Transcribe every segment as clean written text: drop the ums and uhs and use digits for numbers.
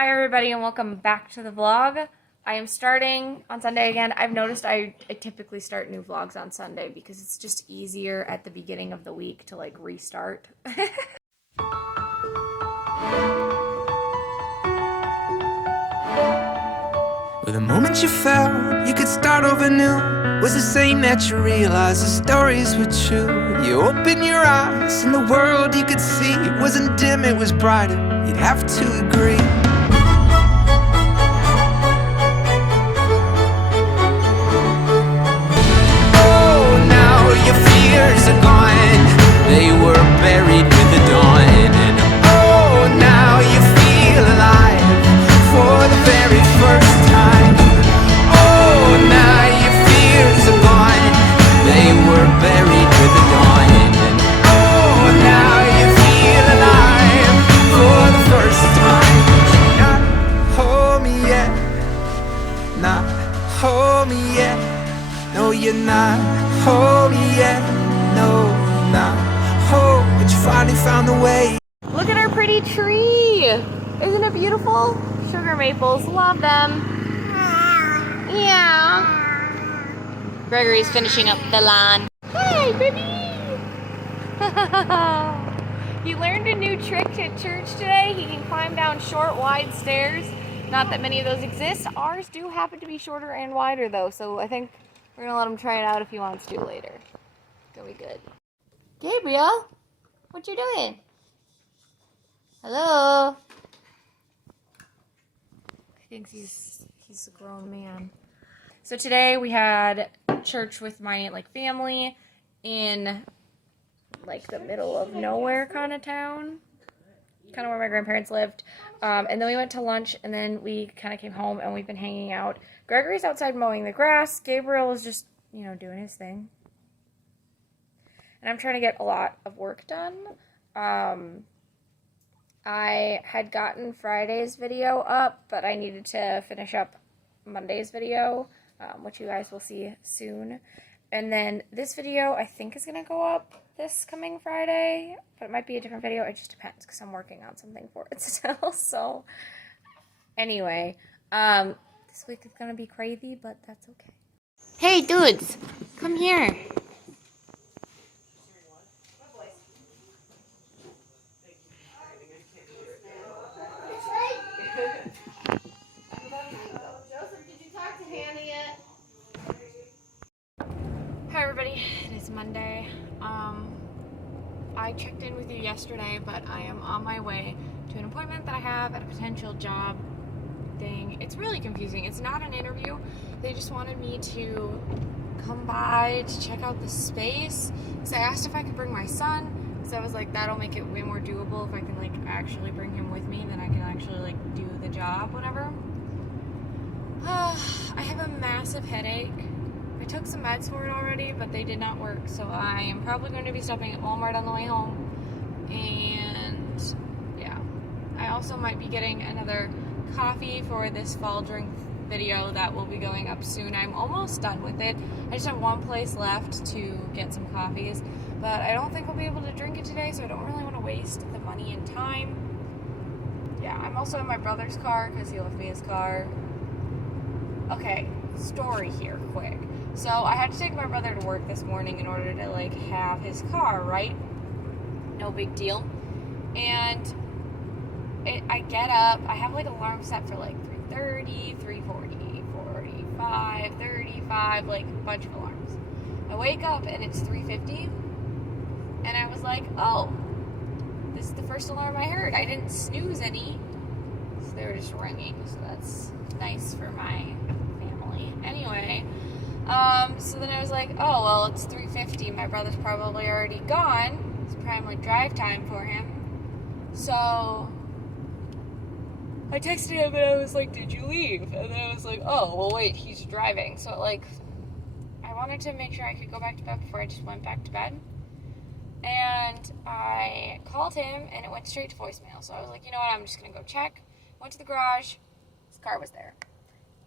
Hi everybody and welcome back to the vlog. I am starting on Sunday again. I've noticed I typically start new vlogs on Sunday because it's just easier at the beginning of the week to like restart. Well, the moment you felt you could start over new was the same that you realized the stories were true. You opened your eyes and the world you could see wasn't dim, it was brighter. You'd have to agree. Oh, now your fears are gone. They were buried with the dawn. And oh, now you feel alive for the very first time. Oh, now your fears are gone. They were buried with the dawn. And oh, now you feel alive for the first time. Not hold me yet, not hold me yet. No, you're not home yet. No, not home. But you finally found the way. Look at our pretty tree! Isn't it beautiful? Sugar maples, love them. Yeah. Gregory's finishing up the lawn. Hey, baby! He learned a new trick at church today. He can climb down short, wide stairs. Not that many of those exist. Ours do happen to be shorter and wider though, so I think we're gonna let him try it out if he wants to later. It's gonna be good. Gabriel, what you doing? Hello? He thinks he's a grown man. So today we had church with my family in the middle of nowhere kind of town. Kind of where my grandparents lived. And then we went to lunch and then we kind of came home and we've been hanging out. Gregory's outside mowing the grass. Gabriel is just, doing his thing. And I'm trying to get a lot of work done. I had gotten Friday's video up, but I needed to finish up Monday's video, which you guys will see soon. And then this video, I think, is going to go up this coming Friday, but it might be a different video. It just depends, because I'm working on something for it still. So, anyway, this week is going to be crazy, but that's okay. Hey, dudes, come here. Hi everybody, it is Monday. I checked in with you yesterday, but I am on my way to an appointment that I have at a potential job thing. It's really confusing. It's not an interview. They just wanted me to come by to check out the space. So I asked if I could bring my son, because I was like, that'll make it way more doable if I can actually bring him with me, then I can actually do the job, whatever. I have a massive headache. I took some meds for it already, but they did not work, so I am probably going to be stopping at Walmart on the way home. And yeah, I also might be getting another coffee for this fall drink video that will be going up soon. I'm almost done with it. I just have one place left to get some coffees, but I don't think I'll be able to drink it today, so I don't really want to waste the money and time. Yeah, I'm also in my brother's car because he left me his car. Okay, story here, quick. So I had to take my brother to work this morning in order to have his car, right? No big deal. And I get up, I have alarm set for 3:30, 3:40, 45, 35, a bunch of alarms. I wake up and it's 3:50 and I was like, oh, this is the first alarm I heard. I didn't snooze any, so they were just ringing, so that's nice for my family. Anyway, so then I was like, oh, well, it's 3:50. My brother's probably already gone. It's prime drive time for him. So I texted him and I was like, did you leave? And then I was like, oh, well, wait, he's driving. So I wanted to make sure I could go back to bed before I just went back to bed. And I called him and it went straight to voicemail. So I was like, you know what, I'm just going to go check. Went to the garage. His car was there.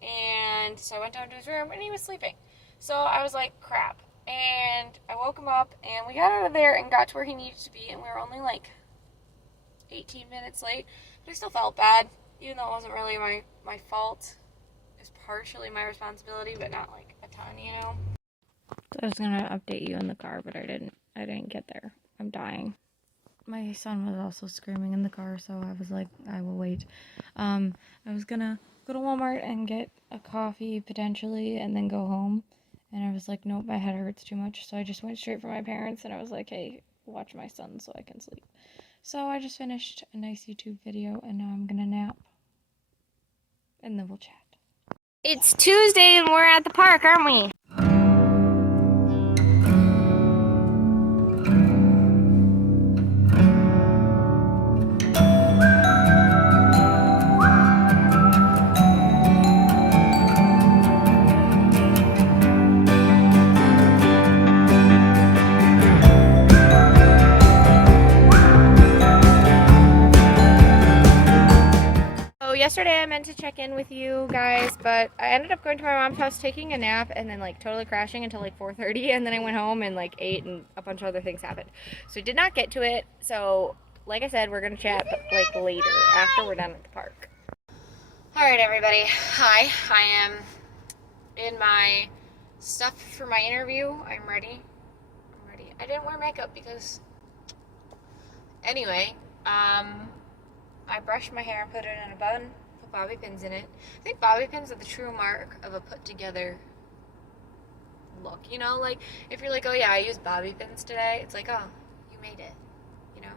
And so I went down to his room and he was sleeping. So I was like, crap. And I woke him up and we got out of there and got to where he needed to be. And we were only 18 minutes late. But I still felt bad. even though it wasn't really my fault. It's partially my responsibility, but not like a ton, you know? So I was gonna update you in the car, but I didn't get there. I'm dying. My son was also screaming in the car, so I was like, I will wait. I was gonna go to Walmart and get a coffee potentially and then go home. And I was like, nope, my head hurts too much. So I just went straight for my parents and I was like, hey, watch my son so I can sleep. So I just finished a nice YouTube video and now I'm gonna nap. And then we'll chat. It's Tuesday and we're at the park, aren't we? Yesterday I meant to check in with you guys, but I ended up going to my mom's house, taking a nap, and then like totally crashing until like 4:30, and then I went home and like ate, and a bunch of other things happened. So I did not get to it. So like I said, we're gonna chat like later after we're done at the park. All right, everybody. Hi. I am in my stuff for my interview. I'm ready. I didn't wear makeup because anyway, I brushed my hair and put it in a bun, put bobby pins in it. I think bobby pins are the true mark of a put together look. You know, like if you're like, oh yeah, I used bobby pins today, it's like, oh, you made it, you know?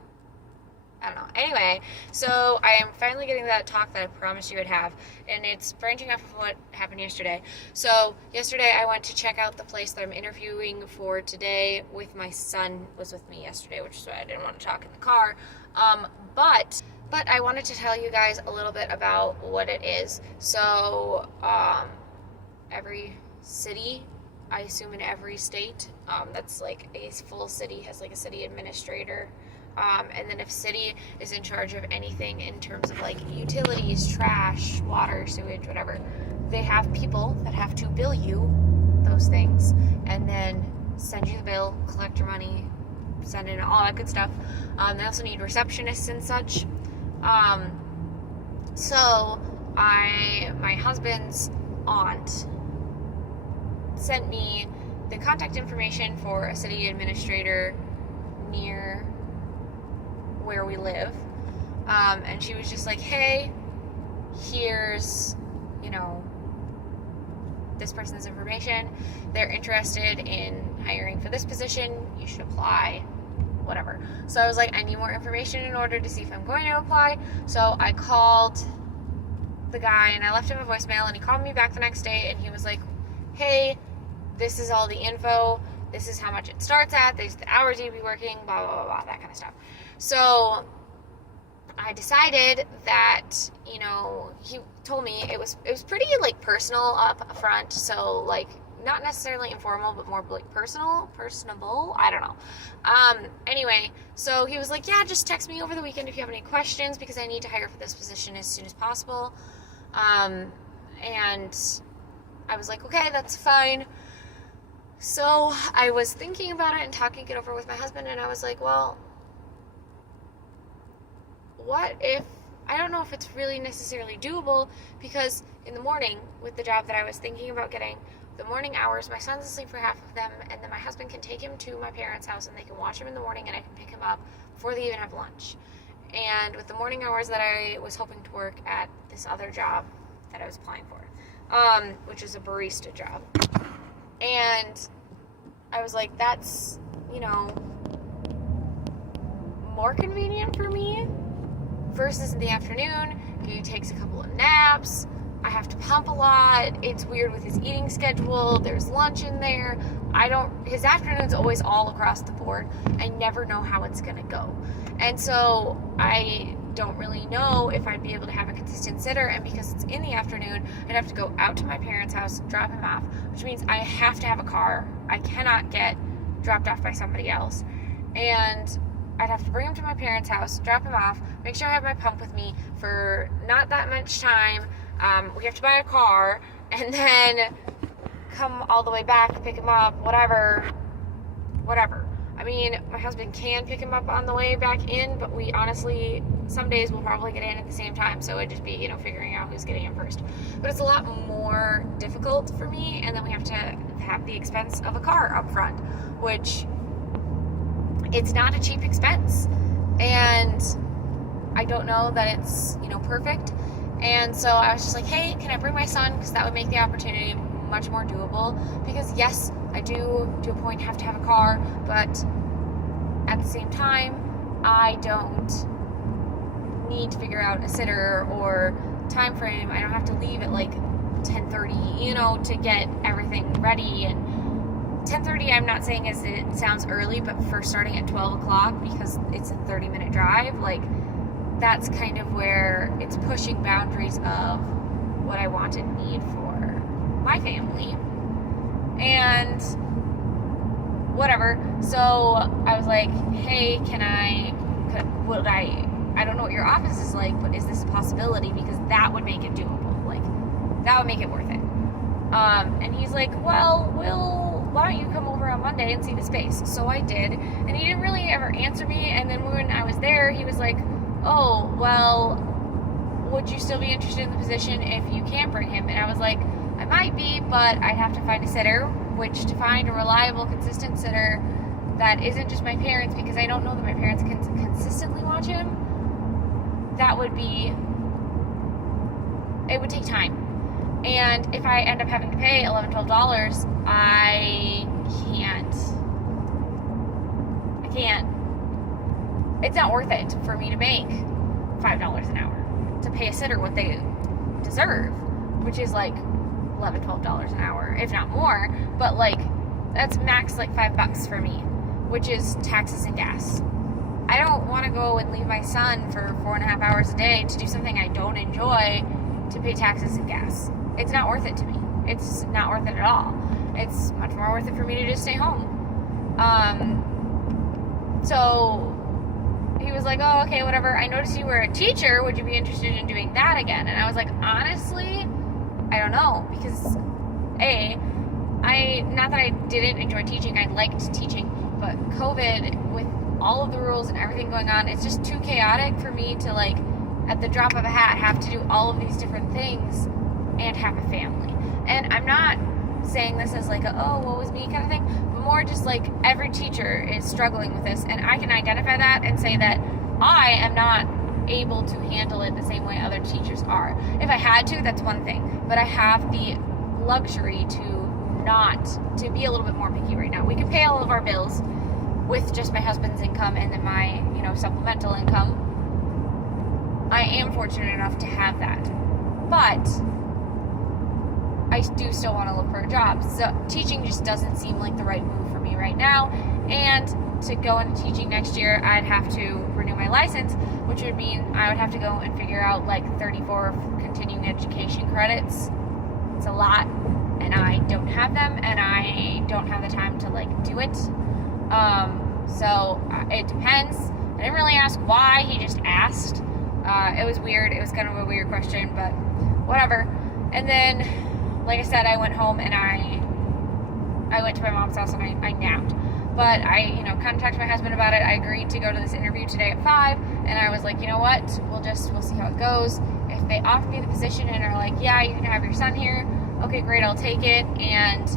I don't know. Anyway, so I am finally getting that talk that I promised you would have, and it's branching off of what happened yesterday. So yesterday I went to check out the place that I'm interviewing for today with my son. Was with me yesterday, which is why I didn't want to talk in the car. But I wanted to tell you guys a little bit about what it is. So every city, I assume in every state, that's like a full city has like a city administrator. And then if city is in charge of anything in terms of like utilities, trash, water, sewage, whatever, they have people that have to bill you those things and then send you the bill, collect your money, send in all that good stuff. They also need receptionists and such. So my husband's aunt sent me the contact information for a city administrator near where we live. And she was just like, hey, here's, you know, this person's information. They're interested in hiring for this position. You should apply. Whatever. So I was like, I need more information in order to see if I'm going to apply. So I called the guy and I left him a voicemail, and he called me back the next day and he was like, hey, this is all the info. This is how much it starts at. These are the hours you'd be working, blah, blah, blah, blah, that kind of stuff. So I decided that, you know, he told me it was pretty like personal up front. So like, not necessarily informal, but more like personable. I don't know. Anyway, so he was like, yeah, just text me over the weekend if you have any questions, because I need to hire for this position as soon as possible. And I was like, okay, that's fine. So I was thinking about it and talking it over with my husband, and I was like, well, what if, I don't know if it's really necessarily doable, because in the morning with the job that I was thinking about getting, the morning hours, my son's asleep for half of them, and then my husband can take him to my parents' house and they can watch him in the morning, and I can pick him up before they even have lunch. And with the morning hours that I was hoping to work at this other job that I was applying for, which is a barista job, and I was like, that's, you know, more convenient for me versus in the afternoon. He takes a couple of naps. I have to pump a lot. It's weird with his eating schedule. There's lunch in there. His afternoon's always all across the board. I never know how it's gonna go. And so I don't really know if I'd be able to have a consistent sitter, and because it's in the afternoon, I'd have to go out to my parents' house, drop him off, which means I have to have a car. I cannot get dropped off by somebody else. And I'd have to bring him to my parents' house, drop him off, make sure I have my pump with me for not that much time. We have to buy a car, and then come all the way back, pick him up, whatever. I mean, my husband can pick him up on the way back in, but we honestly, some days we'll probably get in at the same time, so it'd just be, you know, figuring out who's getting in first. But it's a lot more difficult for me, and then we have to have the expense of a car up front, which it's not a cheap expense. And I don't know that it's, you know, perfect. And so I was just like, hey, can I bring my son? Because that would make the opportunity much more doable. Because yes, I do, to a point, have to have a car, but at the same time, I don't need to figure out a sitter or time frame. I don't have to leave at like 10:30, you know, to get everything ready. And 10:30, I'm not saying as it sounds early, but for starting at 12 o'clock because it's a 30-minute drive, like that's kind of where it's pushing boundaries of what I want and need for my family. And whatever. So I was like, hey, I don't know what your office is like, but is this a possibility? Because that would make it doable. Like, that would make it worth it. And he's like, well, why don't you come over on Monday and see the space? So I did. And he didn't really ever answer me. And then when I was there, he was like, oh, well, would you still be interested in the position if you can't bring him? And I was like, I might be, but I'd have to find a sitter, which to find a reliable, consistent sitter that isn't just my parents, because I don't know that my parents can consistently watch him, it would take time. And if I end up having to pay $11, $12, I can't. It's not worth it for me to make $5 an hour to pay a sitter what they deserve, which is like $11, $12 an hour, if not more. But like, that's max like $5 for me, which is taxes and gas. I don't want to go and leave my son for 4.5 hours a day to do something I don't enjoy to pay taxes and gas. It's not worth it to me. It's not worth it at all. It's much more worth it for me to just stay home. So he was like, oh, okay, whatever. I noticed you were a teacher. Would you be interested in doing that again? And I was like, honestly, I don't know. Because, not that I didn't enjoy teaching. I liked teaching. But COVID, with all of the rules and everything going on, it's just too chaotic for me to, like, at the drop of a hat, have to do all of these different things and have a family. And I'm not saying this as like a, oh, what was me kind of thing, but more just like every teacher is struggling with this, and I can identify that and say that I am not able to handle it the same way other teachers are. If I had to, that's one thing, but I have the luxury to be a little bit more picky right now. We can pay all of our bills with just my husband's income and then my, you know, supplemental income. I am fortunate enough to have that, but I do still want to look for a job. So teaching just doesn't seem like the right move for me right now. And to go into teaching next year, I'd have to renew my license, which would mean I would have to go and figure out like 34 continuing education credits. It's a lot, and I don't have them, and I don't have the time to like do it. So it depends. I didn't really ask why, he just asked. It was weird. It was kind of a weird question, but whatever. And then, like I said, I went home and I went to my mom's house and I napped. But I, you know, kind of talked to my husband about it. I agreed to go to this interview today at 5, and I was like, you know what? We'll see how it goes. If they offer me the position and are like, yeah, you can have your son here, okay, great, I'll take it. And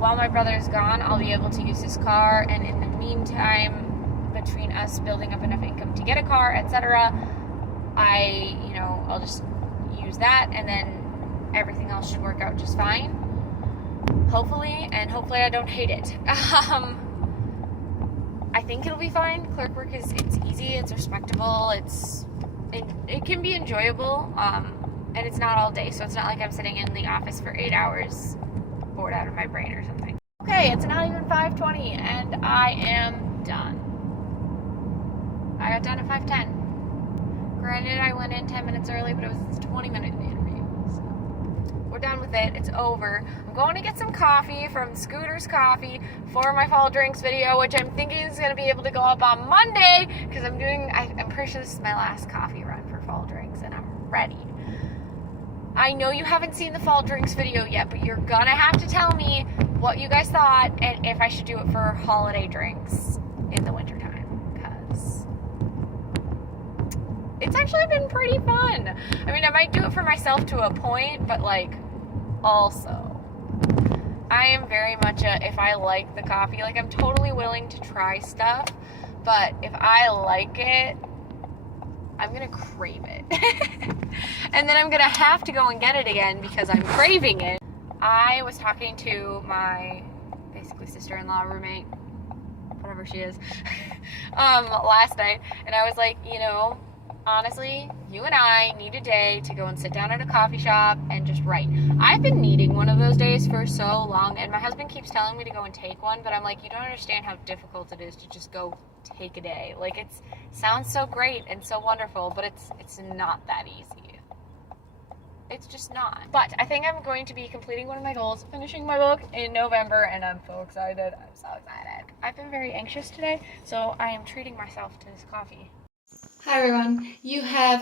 while my brother is gone, I'll be able to use his car. And in the meantime, between us building up enough income to get a car, etc., I'll just use that, and then everything else should work out just fine. Hopefully, and hopefully I don't hate it. I think it'll be fine. Clerk work it's easy, it's respectable, it can be enjoyable, and it's not all day, so it's not like I'm sitting in the office for 8 hours bored out of my brain or something. Okay, it's not even 5:20, and I am done. I got done at 5:10. Granted, I went in 10 minutes early, but it was a 20-minute interview, so we're done with it. It's over. I'm going to get some coffee from Scooter's Coffee for my fall drinks video, which I'm thinking is going to be able to go up on Monday, because I'm pretty sure this is my last coffee run for fall drinks, and I'm ready. I know you haven't seen the fall drinks video yet, but you're gonna have to tell me what you guys thought and if I should do it for holiday drinks in the wintertime, because it's actually been pretty fun. I mean, I might do it for myself to a point, but like, also, I am very much a, if I like the coffee, like I'm totally willing to try stuff, but if I like it, I'm gonna crave it. And then I'm gonna have to go and get it again because I'm craving it. I was talking to my basically sister-in-law, roommate, whatever she is, last night, and I was like, you know, honestly, you and I need a day to go and sit down at a coffee shop and just write. I've been needing one of those days for so long, and my husband keeps telling me to go and take one, but I'm like, you don't understand how difficult it is to just go take a day. Like, it sounds so great and so wonderful, but it's not that easy. It's just not. But I think I'm going to be completing one of my goals, finishing my book in November, and I'm so excited. I'm so excited. I've been very anxious today, so I am treating myself to this coffee. Hi everyone.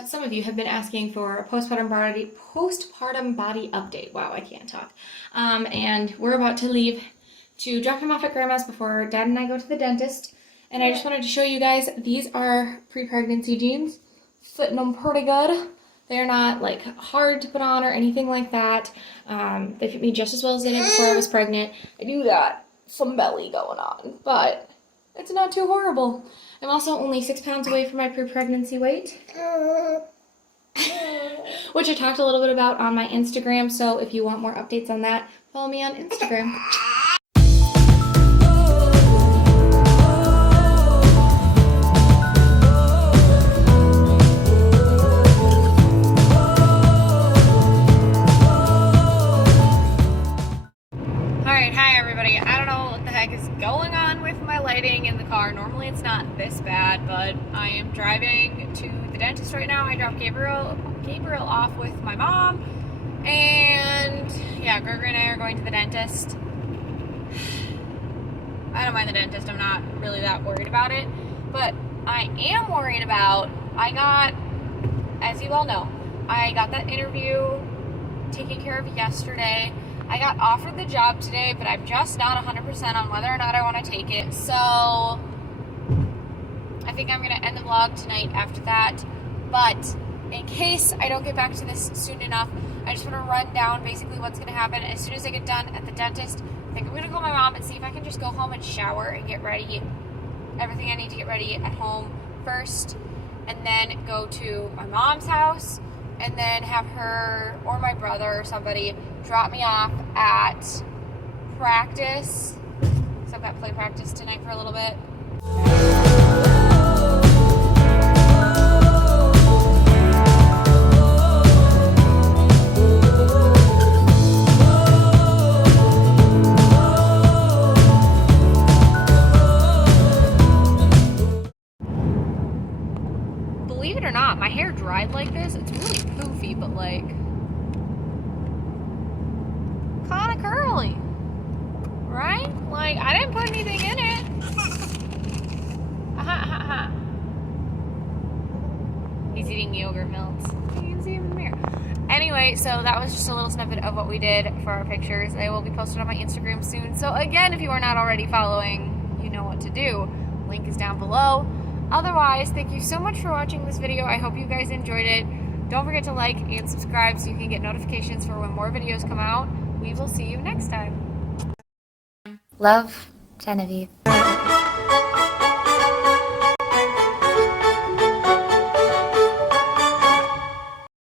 Some of you have been asking for a postpartum body update. Wow, I can't talk. And we're about to leave to drop him off at Grandma's before Dad and I go to the dentist. And I just wanted to show you guys, these are pre-pregnancy jeans. Fitting them pretty good. They're not like hard to put on or anything like that. They fit me just as well as they did before I was pregnant. I do got some belly going on, but it's not too horrible. I'm also only 6 pounds away from my pre-pregnancy weight, which I talked a little bit about on my Instagram. So if you want more updates on that, follow me on Instagram. Going on with my lighting in the car. Normally it's not this bad, but I am driving to the dentist right now. I dropped Gabriel off with my mom, and yeah, Gregory and I are going to the dentist. I don't mind the dentist. I'm not really that worried about it, but I am worried about, as you all know, I got that interview taken care of yesterday. I got offered the job today, but I'm just not 100% on whether or not I want to take it. So I think I'm going to end the vlog tonight after that. But in case I don't get back to this soon enough, I just want to run down basically what's going to happen. As soon as I get done at the dentist, I think I'm going to call my mom and see if I can just go home and shower and get ready. Everything I need to get ready at home first. And then go to my mom's house. And then have her or my brother or somebody drop me off at practice. So I've got play practice tonight for a little bit. Believe it or not, my hair dried like this. It's really poofy, but like kind of curly, right? Like, I didn't put anything in it. He's eating yogurt melts. You can see him in the mirror. Anyway, so that was just a little snippet of what we did for our pictures. They will be posted on my Instagram soon. So again, if you are not already following, you know what to do. Link is down below. Otherwise, thank you so much for watching this video. I hope you guys enjoyed it. Don't forget to like and subscribe so you can get notifications for when more videos come out. We will see you next time. Love, Genevieve.